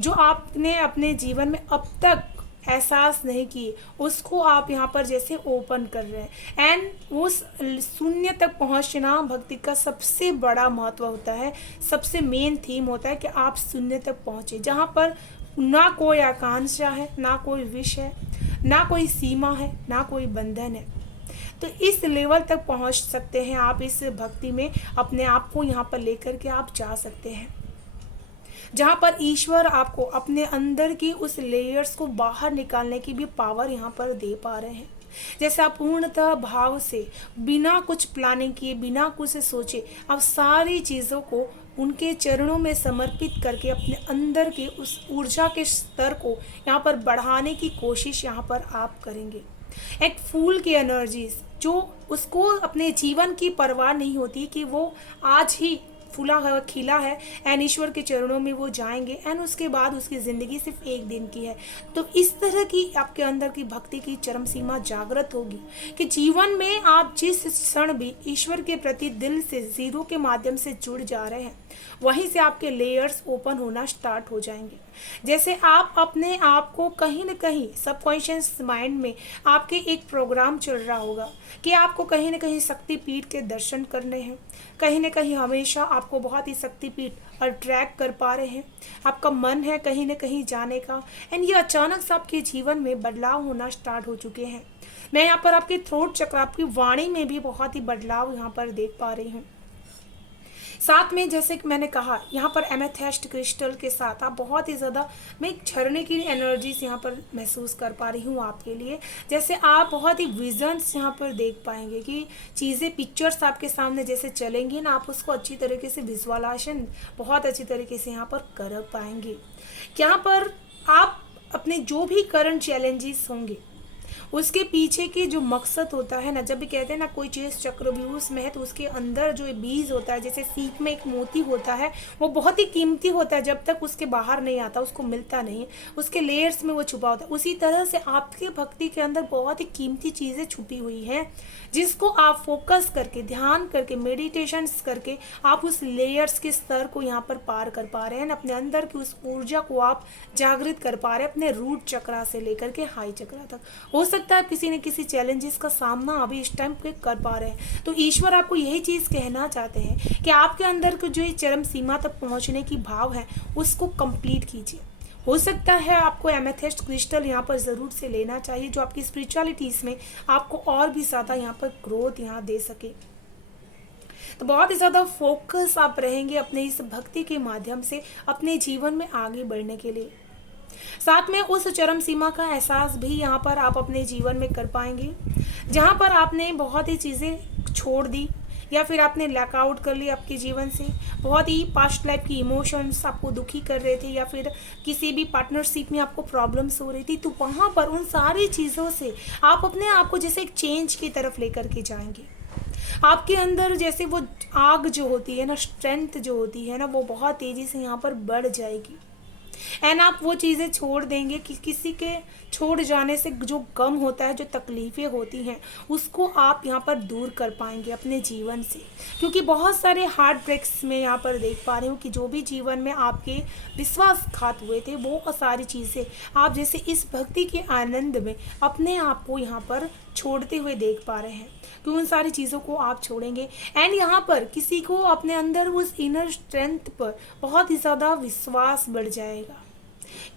जो आपने अपने जीवन में अब तक एहसास नहीं किए, उसको आप यहाँ पर जैसे ओपन कर रहे हैं एंड उस शून्य तक पहुँचना भक्ति का सबसे बड़ा महत्व होता है, सबसे मेन थीम होता है कि आप शून्य तक पहुँचे, जहाँ पर ना कोई आकांक्षा है, ना कोई विष है, ना कोई सीमा है, ना कोई बंधन है। तो इस लेवल तक पहुँच सकते हैं आप, इस भक्ति में अपने आप को यहाँ पर लेकर के आप जा सकते हैं, जहाँ पर ईश्वर आपको अपने अंदर की उस लेयर्स को बाहर निकालने की भी पावर यहाँ पर दे पा रहे हैं। जैसे आप पूर्णतः भाव से बिना कुछ प्लानिंग किए, बिना कुछ सोचे, आप सारी चीज़ों को उनके चरणों में समर्पित करके अपने अंदर के उस ऊर्जा के स्तर को यहाँ पर बढ़ाने की कोशिश यहाँ पर आप करेंगे। एक फूल की एनर्जीज जो उसको अपने जीवन की परवाह नहीं होती कि वो आज ही फूला है, खिला है एंड ईश्वर के चरणों में वो जाएंगे एंड उसके बाद उसकी ज़िंदगी सिर्फ एक दिन की है। तो इस तरह की आपके अंदर की भक्ति की चरम सीमा जागृत होगी कि जीवन में आप जिस क्षण भी ईश्वर के प्रति दिल से जीरो के माध्यम से जुड़ जा रहे हैं, वहीं से आपके लेयर्स ओपन होना स्टार्ट हो जाएंगे। जैसे आप अपने आप को कहीं न कहीं सबकॉन्शियस माइंड में आपके एक प्रोग्राम चल रहा होगा कि आपको कहीं न कहीं शक्तिपीठ के दर्शन करने हैं, कहीं न कहीं हमेशा आपको बहुत ही शक्तिपीठ अट्रैक्ट कर पा रहे हैं, आपका मन है कहीं न कहीं जाने का एंड ये अचानक से आपके जीवन में बदलाव होना स्टार्ट हो चुके हैं। मैं यहाँ पर आपके थ्रोट चक्र, आपकी वाणी में भी बहुत ही बदलाव यहाँ पर देख पा रही हूँ। साथ में जैसे कि मैंने कहा, यहाँ पर एमेथिस्ट क्रिस्टल के साथ आप बहुत ही ज़्यादा, मैं एक झरने की एनर्जीज यहाँ पर महसूस कर पा रही हूँ आपके लिए। जैसे आप बहुत ही विजन्स यहाँ पर देख पाएंगे कि चीज़ें, पिक्चर्स आपके सामने जैसे चलेंगी ना, आप उसको अच्छी तरीके से विजुअलाइजेशन बहुत अच्छी तरीके से यहाँ पर कर पाएंगे। यहाँ पर आप अपने जो भी करंट चैलेंजेस होंगे उसके पीछे की जो मकसद होता है ना, जब भी कहते हैं ना कोई चीज़ चक्रव्यूह में है तो उसके अंदर जो बीज होता है, जैसे सीप में एक मोती होता है, वो बहुत ही कीमती होता है, जब तक उसके बाहर नहीं आता उसको मिलता नहीं, उसके लेयर्स में वो छुपा होता है। उसी तरह से आपके भक्ति के अंदर बहुत ही कीमती चीज़ें छुपी हुई हैं, जिसको आप फोकस करके, ध्यान करके, मेडिटेशन करके आप उस लेयर्स के स्तर को यहाँ पर पार कर पा रहे हैं। अपने अंदर की उस ऊर्जा को आप जागृत कर पा रहे हैं, अपने रूट चक्रा से लेकर के हाई चक्रा तक। हो सकता है किसी न किसी चैलेंजेस का सामना अभी इस टाइम पे कर पा रहे हैं, तो ईश्वर आपको यही चीज़ कहना चाहते हैं कि आपके अंदर को जो चरम सीमा तक पहुंचने की भाव है उसको कंप्लीट कीजिए। हो सकता है आपको एमेथिस्ट क्रिस्टल यहाँ पर ज़रूर से लेना चाहिए, जो आपकी स्पिरिचुअलिटीज़ में आपको और भी ज़्यादा यहाँ पर ग्रोथ यहाँ दे सके। तो बहुत ही ज़्यादा फोकस आप रहेंगे अपने इस भक्ति के माध्यम से अपने जीवन में आगे बढ़ने के लिए। साथ में उस चरम सीमा का एहसास भी यहाँ पर आप अपने जीवन में कर पाएंगे, जहाँ पर आपने बहुत ही चीज़ें छोड़ दी या फिर आपने लैकआउट कर ली आपके जीवन से। बहुत ही पास्ट लाइफ की इमोशंस आपको दुखी कर रहे थे या फिर किसी भी पार्टनरशिप में आपको प्रॉब्लम्स हो रही थी, तो वहाँ पर उन सारी चीज़ों से आप अपने आप को जैसे एक चेंज की तरफ लेकर के जाएंगे। आपके अंदर जैसे वो आग जो होती है ना, स्ट्रेंथ जो होती है ना, वो बहुत तेज़ी से यहाँ पर बढ़ जाएगी। एंड आप वो चीज़ें छोड़ देंगे कि किसी के छोड़ जाने से जो गम होता है, जो तकलीफ़ें होती हैं, उसको आप यहाँ पर दूर कर पाएंगे अपने जीवन से। क्योंकि बहुत सारे हार्ट ब्रेक्स में यहाँ पर देख पा रही हूँ कि जो भी जीवन में आपके विश्वासघात हुए थे, वो सारी चीज़ें आप जैसे इस भक्ति के आनंद में अपने आप को यहाँ पर छोड़ते हुए देख पा रहे हैं कि उन सारी चीज़ों को आप छोड़ेंगे। एंड यहाँ पर किसी को अपने अंदर उस इनर स्ट्रेंथ पर बहुत ही ज़्यादा विश्वास बढ़ जाएगा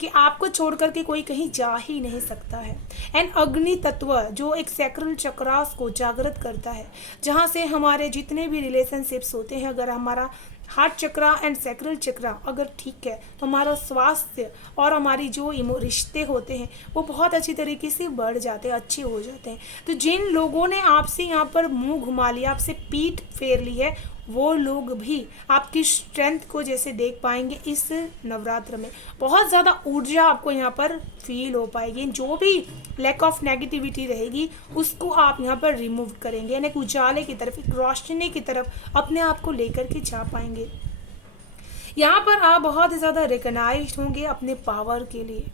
कि आपको छोड़ करके कोई कहीं जा ही नहीं सकता है। एंड अग्नि तत्व जो एक सैक्रल चक्रास को जागृत करता है, जहाँ से हमारे जितने भी रिलेशनशिप्स होते हैं, अगर हमारा हार्ट चक्रा एंड सैक्रल चक्रा अगर ठीक है तो हमारा स्वास्थ्य और हमारी जो रिश्ते होते हैं वो बहुत अच्छी तरीके से बढ़ जाते हैं, अच्छे हो जाते हैं। तो जिन लोगों ने आपसे यहाँ पर मुंह घुमा लिया, आपसे पीठ फेर ली है, वो लोग भी आपकी स्ट्रेंथ को जैसे देख पाएंगे इस नवरात्र में। बहुत ज़्यादा ऊर्जा आपको यहाँ पर फील हो पाएगी। जो भी लैक ऑफ नेगेटिविटी रहेगी उसको आप यहाँ पर रिमूव करेंगे, यानी एक उजाले की तरफ, एक रोशनी की तरफ अपने आप को लेकर के जा पाएंगे। यहाँ पर आप बहुत ही ज़्यादा रिकग्नाइज्ड होंगे अपने पावर के लिए।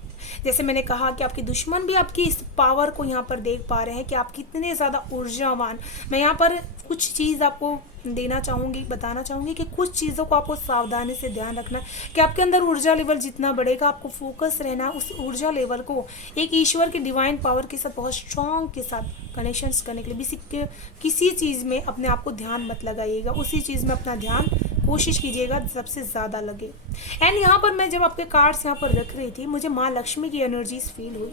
जैसे मैंने कहा कि आपके दुश्मन भी आपकी इस पावर को यहाँ पर देख पा रहे हैं कि आप कितने ज़्यादा ऊर्जावान। मैं यहाँ पर कुछ चीज़ आपको देना चाहूँगी, बताना चाहूँगी कि कुछ चीज़ों को आपको सावधानी से ध्यान रखना कि आपके अंदर ऊर्जा लेवल जितना बढ़ेगा, आपको फोकस रहना उस ऊर्जा लेवल को एक ईश्वर की डिवाइन पावर के साथ बहुत स्ट्रॉन्ग के साथ कनेक्शंस करने के लिए। किसी चीज़ में अपने आप को ध्यान मत लगाइएगा, उसी चीज़ में अपना ध्यान कोशिश कीजिएगा सबसे ज़्यादा लगे। एंड यहाँ पर मैं जब आपके कार्ड्स यहाँ पर रख रही थी, मुझे माँ लक्ष्मी की एनर्जीज फील हुई।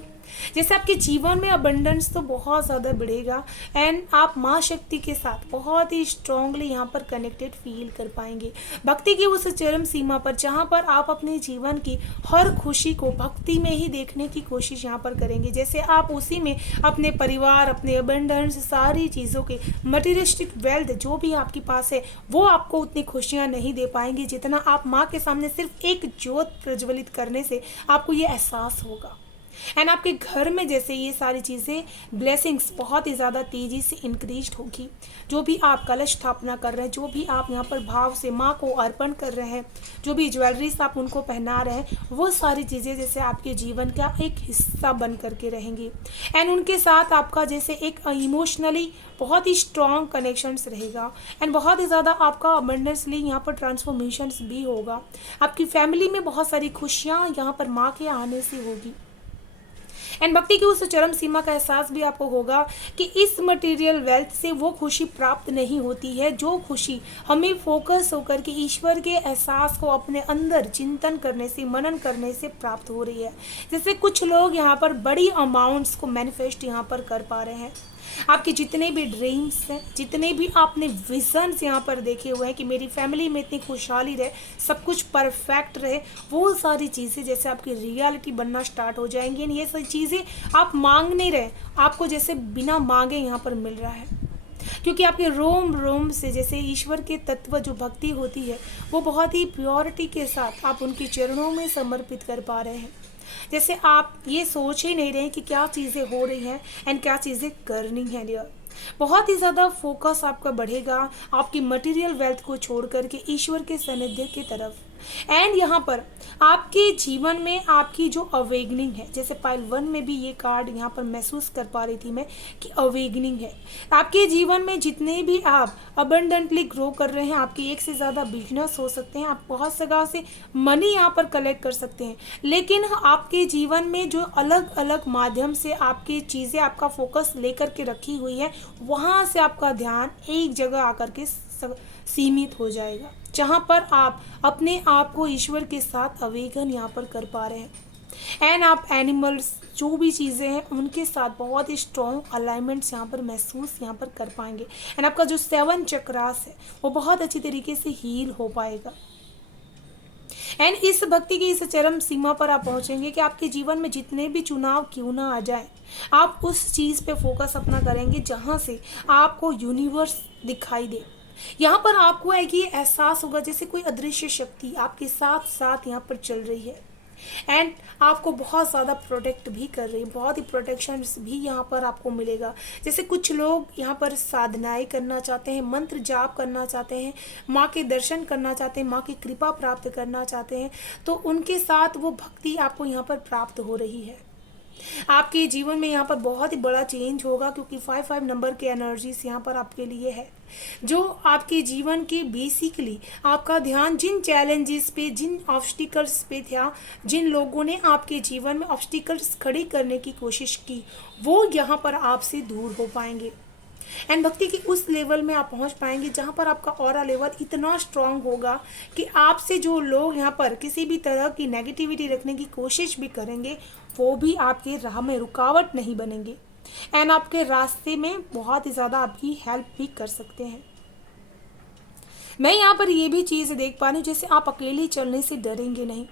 जैसे आपके जीवन में अबंडेंस तो बहुत ज़्यादा बढ़ेगा एंड आप माँ शक्ति के साथ बहुत ही स्ट्रांगली यहाँ पर कनेक्टेड फील कर पाएंगे। भक्ति की उस चरम सीमा पर जहाँ पर आप अपने जीवन की हर खुशी को भक्ति में ही देखने की कोशिश यहाँ पर करेंगे। जैसे आप उसी में अपने परिवार, अपने अबंडेंस, सारी चीज़ों के मटीरियलिस्टिक वेल्थ जो भी आपके पास है वो आपको उतनी खुशियाँ नहीं दे पाएंगे जितना आप माँ के सामने सिर्फ एक ज्योत प्रज्वलित करने से आपको ये एहसास होगा। एंड आपके घर में जैसे ये सारी चीज़ें ब्लेसिंग्स बहुत ही ज़्यादा तेज़ी से इंक्रीज होगी। जो भी आप कलश स्थापना कर रहे हैं, जो भी आप यहाँ पर भाव से माँ को अर्पण कर रहे हैं, जो भी ज्वेलरीज आप उनको पहना रहे हैं, वो सारी चीज़ें जैसे आपके जीवन का एक हिस्सा बन करके रहेंगी। एंड उनके साथ आपका जैसे एक इमोशनली बहुत ही स्ट्रॉन्ग कनेक्शंस रहेगा एंड बहुत ही ज़्यादा आपका अबंडेंसली यहाँ पर ट्रांसफॉर्मेशंस भी होगा। आपकी फैमिली में बहुत सारी खुशियाँ यहाँ पर माँ के आने से होगी। एंड भक्ति की उस चरम सीमा का एहसास भी आपको होगा कि इस मटेरियल वेल्थ से वो खुशी प्राप्त नहीं होती है जो खुशी हमें फोकस होकर के ईश्वर के एहसास को अपने अंदर चिंतन करने से, मनन करने से प्राप्त हो रही है। जैसे कुछ लोग यहाँ पर बड़ी अमाउंट्स को मैनिफेस्ट यहाँ पर कर पा रहे हैं। आपके जितने भी ड्रीम्स हैं, जितने भी आपने विजन्स यहाँ पर देखे हुए हैं कि मेरी फैमिली में इतनी खुशहाली रहे, सब कुछ परफेक्ट रहे, वो सारी चीज़ें जैसे आपकी रियलिटी बनना स्टार्ट हो जाएंगी। ये सारी चीज़ें आप मांग नहीं रहे, आपको जैसे बिना मांगे यहाँ पर मिल रहा है। क्योंकि आपके रोम रोम से जैसे ईश्वर के तत्व जो भक्ति होती है वो बहुत ही प्योरिटी के साथ आप उनके चरणों में समर्पित कर पा रहे हैं। जैसे आप ये सोच ही नहीं रहे कि क्या चीज़ें हो रही हैं एंड क्या चीज़ें करनी है। डियर, बहुत ही ज़्यादा फोकस आपका बढ़ेगा आपकी मटेरियल वेल्थ को छोड़ करके ईश्वर के सानिध्य की तरफ। एंड यहाँ पर आपके जीवन में आपकी जो अवेगनिंग है, जैसे पाइल 1 में भी ये कार्ड यहाँ पर महसूस कर पा रही थी मैं कि अवेगनिंग है आपके जीवन में। जितने भी आप अबंडेंटली ग्रो कर रहे हैं, आपके एक से ज़्यादा बिजनेस हो सकते हैं, आप बहुत जगह से मनी यहाँ पर कलेक्ट कर सकते हैं, लेकिन आपके जीवन में जो अलग अलग माध्यम से आपकी चीज़ें आपका फोकस लेकर के रखी हुई है, वहाँ से आपका ध्यान एक जगह आकर के सीमित हो जाएगा, जहाँ पर आप अपने आप को ईश्वर के साथ अवेगन यहाँ पर कर पा रहे हैं। एंड आप एनिमल्स जो भी चीज़ें हैं उनके साथ बहुत ही स्ट्रॉन्ग अलाइनमेंट्स यहाँ पर महसूस यहाँ पर कर पाएंगे। एंड आपका जो 7 चक्रास है वो बहुत अच्छी तरीके से हील हो पाएगा। एंड इस भक्ति की इस चरम सीमा पर आप पहुँचेंगे कि आपके जीवन में जितने भी चुनाव क्यों ना आ जाए, आप उस चीज़ पे फोकस अपना करेंगे जहाँ से आपको यूनिवर्स दिखाई दे। यहाँ पर आपको है कि एहसास होगा जैसे कोई अदृश्य शक्ति आपके साथ साथ यहाँ पर चल रही है। एंड आपको बहुत ज़्यादा प्रोटेक्ट भी कर रही है, बहुत ही प्रोटेक्शन भी यहाँ पर आपको मिलेगा। जैसे कुछ लोग यहाँ पर साधनाएं करना चाहते हैं, मंत्र जाप करना चाहते हैं, माँ के दर्शन करना चाहते हैं, माँ की कृपा प्राप्त करना चाहते हैं, तो उनके साथ वो भक्ति आपको यहाँ पर प्राप्त हो रही है। आपके जीवन में यहाँ पर बहुत ही बड़ा चेंज होगा, क्योंकि 5 नंबर के एनर्जीज यहाँ पर आपके लिए है, जो आपके जीवन के बेसिकली आपका ध्यान जिन चैलेंजेस पे, जिन ऑब्स्टिकल्स पे था, जिन लोगों ने आपके जीवन में ऑब्स्टिकल्स खड़े करने की कोशिश की, वो यहाँ पर आपसे दूर हो पाएंगे। एंड भक्ति के उस लेवल में आप पहुंच पाएंगे जहां पर आपका ऑरा लेवल इतना स्ट्रांग होगा कि आपसे जो लोग यहाँ पर किसी भी तरह की नेगेटिविटी रखने की कोशिश भी करेंगे, वो भी आपके राह में रुकावट नहीं बनेंगे, एंड आपके रास्ते में बहुत ही ज़्यादा आपकी हेल्प भी कर सकते हैं। मैं यहाँ पर ये भी चीज़ देख पा रही हूँ, जैसे आप अकेले चलने से डरेंगे नहीं।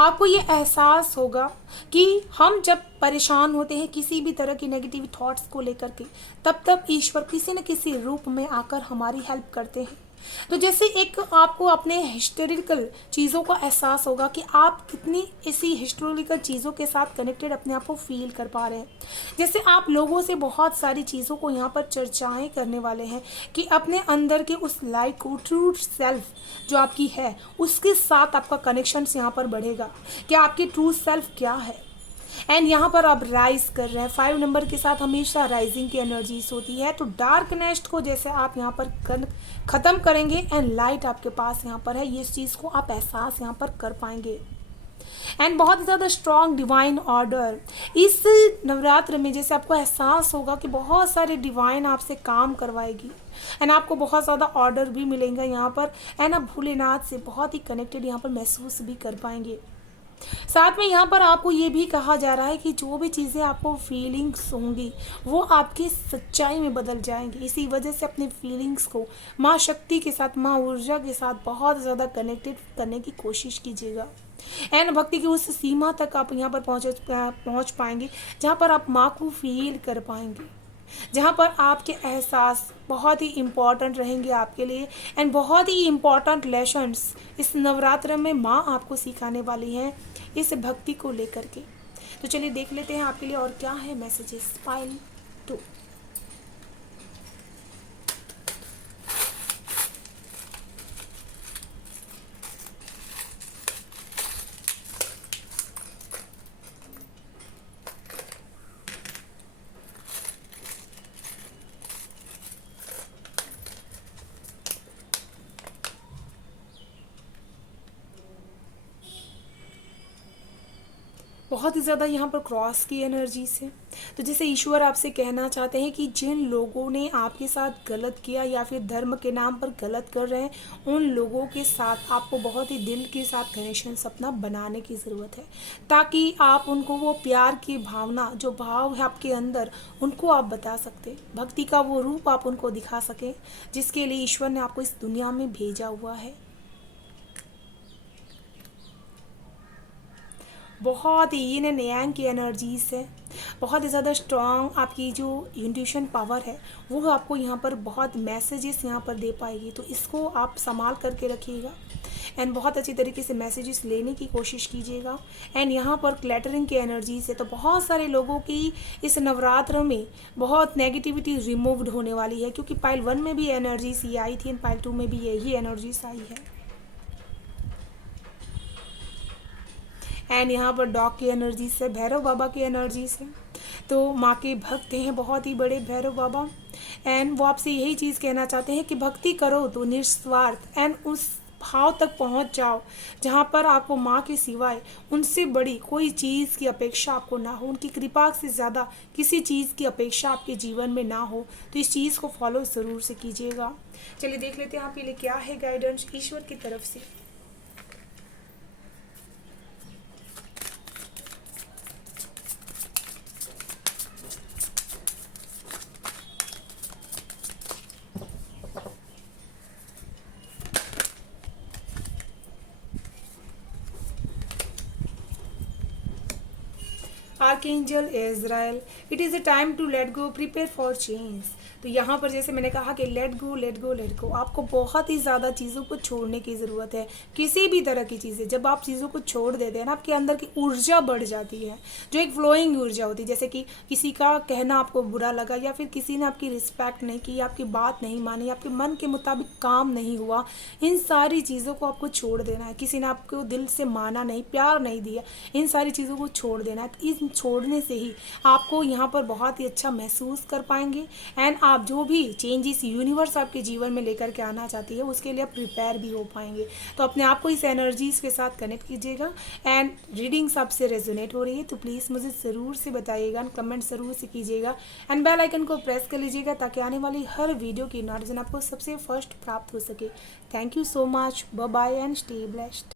आपको ये एहसास होगा कि हम जब परेशान होते हैं किसी भी तरह की नेगेटिव थॉट्स को लेकर के, तब ईश्वर किसी न किसी रूप में आकर हमारी हेल्प करते हैं। तो जैसे एक आपको अपने हिस्टोरिकल चीज़ों का एहसास होगा कि आप कितनी ऐसी हिस्टोरिकल चीज़ों के साथ कनेक्टेड अपने आप को फील कर पा रहे हैं। जैसे आप लोगों से बहुत सारी चीज़ों को यहाँ पर चर्चाएं करने वाले हैं कि अपने अंदर के उस लाइट को, ट्रू सेल्फ जो आपकी है, उसके साथ आपका कनेक्शन यहाँ पर बढ़ेगा कि आपकी ट्रू सेल्फ क्या है। एंड यहाँ पर आप राइज कर रहे हैं, 5 नंबर के साथ हमेशा राइजिंग की एनर्जीज होती है। तो डार्कनेस को जैसे आप यहाँ पर ख़त्म करेंगे एंड लाइट आपके पास यहाँ पर है, ये चीज़ को आप एहसास यहाँ पर कर पाएंगे। एंड बहुत ज़्यादा स्ट्रॉन्ग डिवाइन ऑर्डर इस नवरात्र में, जैसे आपको एहसास होगा कि बहुत सारे डिवाइन आपसे काम करवाएगी, एंड आपको बहुत ज़्यादा ऑर्डर भी मिलेंगे यहाँ पर, एंड आप भोलेनाथ से बहुत ही कनेक्टेड यहाँ पर महसूस भी कर पाएंगे। साथ में यहाँ पर आपको ये भी कहा जा रहा है कि जो भी चीज़ें आपको फीलिंग्स होंगी वो आपकी सच्चाई में बदल जाएंगी। इसी वजह से अपने फीलिंग्स को माँ शक्ति के साथ, माँ ऊर्जा के साथ बहुत ज़्यादा कनेक्टेड करने की कोशिश कीजिएगा। एंड भक्ति की उस सीमा तक आप यहाँ पर पहुँच पाएंगे जहाँ पर आप माँ को फील कर पाएंगे, जहाँ पर आपके एहसास बहुत ही इम्पॉर्टेंट रहेंगे आपके लिए, एंड बहुत ही इम्पॉर्टेंट लेसन्स इस नवरात्र में माँ आपको सिखाने वाली हैं इस भक्ति को लेकर के। तो चलिए देख लेते हैं आपके लिए और क्या है मैसेजेस। पाइल 2। बहुत ही ज़्यादा यहाँ पर क्रॉस की एनर्जी से, तो जैसे ईश्वर आपसे कहना चाहते हैं कि जिन लोगों ने आपके साथ गलत किया या फिर धर्म के नाम पर गलत कर रहे हैं, उन लोगों के साथ आपको बहुत ही दिल के साथ कनेक्शन अपना बनाने की ज़रूरत है, ताकि आप उनको वो प्यार की भावना, जो भाव है आपके अंदर, उनको आप बता सकते, भक्ति का वो रूप आप उनको दिखा सकें जिसके लिए ईश्वर ने आपको इस दुनिया में भेजा हुआ है। बहुत ही यिन एंड यांग की एनर्जीज है, बहुत ही ज़्यादा स्ट्रॉन्ग आपकी जो इंट्यूशन पावर है वो आपको यहाँ पर बहुत मैसेजेस यहाँ पर दे पाएगी। तो इसको आप संभाल करके रखिएगा एंड बहुत अच्छी तरीके से मैसेजेस लेने की कोशिश कीजिएगा। एंड यहाँ पर क्लैटरिंग की एनर्जीज है, तो बहुत सारे लोगों की इस नवरात्र में बहुत नेगेटिविटी रिमूव्ड होने वाली है, क्योंकि पाइल 1 में भी एनर्जीज ये आई थी एंड पाइल 2 में भी यही एनर्जीज आई है। एंड यहाँ पर डॉग की एनर्जी से, भैरव बाबा की एनर्जी से, तो माँ के भक्त हैं बहुत ही बड़े भैरव बाबा, एंड वो आपसे यही चीज़ कहना चाहते हैं कि भक्ति करो तो निस्वार्थ, एंड उस भाव तक पहुँच जाओ जहाँ पर आपको माँ के सिवाय उनसे बड़ी कोई चीज़ की अपेक्षा आपको ना हो, उनकी कृपा से ज़्यादा किसी चीज़ की अपेक्षा आपके जीवन में ना हो। तो इस चीज़ को फॉलो ज़रूर से कीजिएगा। चलिए देख लेते हैं आपके लिए क्या है गाइडेंस ईश्वर की तरफ से। Archangel Azrael, it is a time to let go, prepare for change. तो यहाँ पर जैसे मैंने कहा कि let go let go let go, आपको बहुत ही ज़्यादा चीज़ों को छोड़ने की ज़रूरत है। किसी भी तरह की चीज़ें जब आप चीज़ों को छोड़ देते हैं ना, आपके अंदर की ऊर्जा बढ़ जाती है, जो एक फ्लोइंग ऊर्जा होती है। जैसे कि किसी का कहना आपको बुरा लगा, या फिर किसी ने आपकी रिस्पेक्ट नहीं की, आपकी बात नहीं मानी, आपके मन के मुताबिक काम नहीं हुआ, इन सारी चीज़ों को आपको छोड़ देना है। किसी ने आपको दिल से माना नहीं, प्यार नहीं दिया, इन सारी चीज़ों को छोड़ देना है। तो इन छोड़ने से ही आपको यहाँ पर बहुत ही अच्छा महसूस कर पाएंगे, एंड आप जो भी चेंजेस यूनिवर्स आपके जीवन में लेकर के आना चाहती है उसके लिए आप प्रिपेयर भी हो पाएंगे। तो अपने आप को इस एनर्जीज के साथ कनेक्ट कीजिएगा। एंड रीडिंग्स आपसे रेजोनेट हो रही है तो प्लीज़ मुझे ज़रूर से बताइएगा, कमेंट ज़रूर से कीजिएगा, एंड बेल आइकन को प्रेस कर लीजिएगा ताकि आने वाली हर वीडियो की नोटिफिकेशन आपको सबसे फर्स्ट प्राप्त हो सके। Thank you so much, bye bye and stay blessed.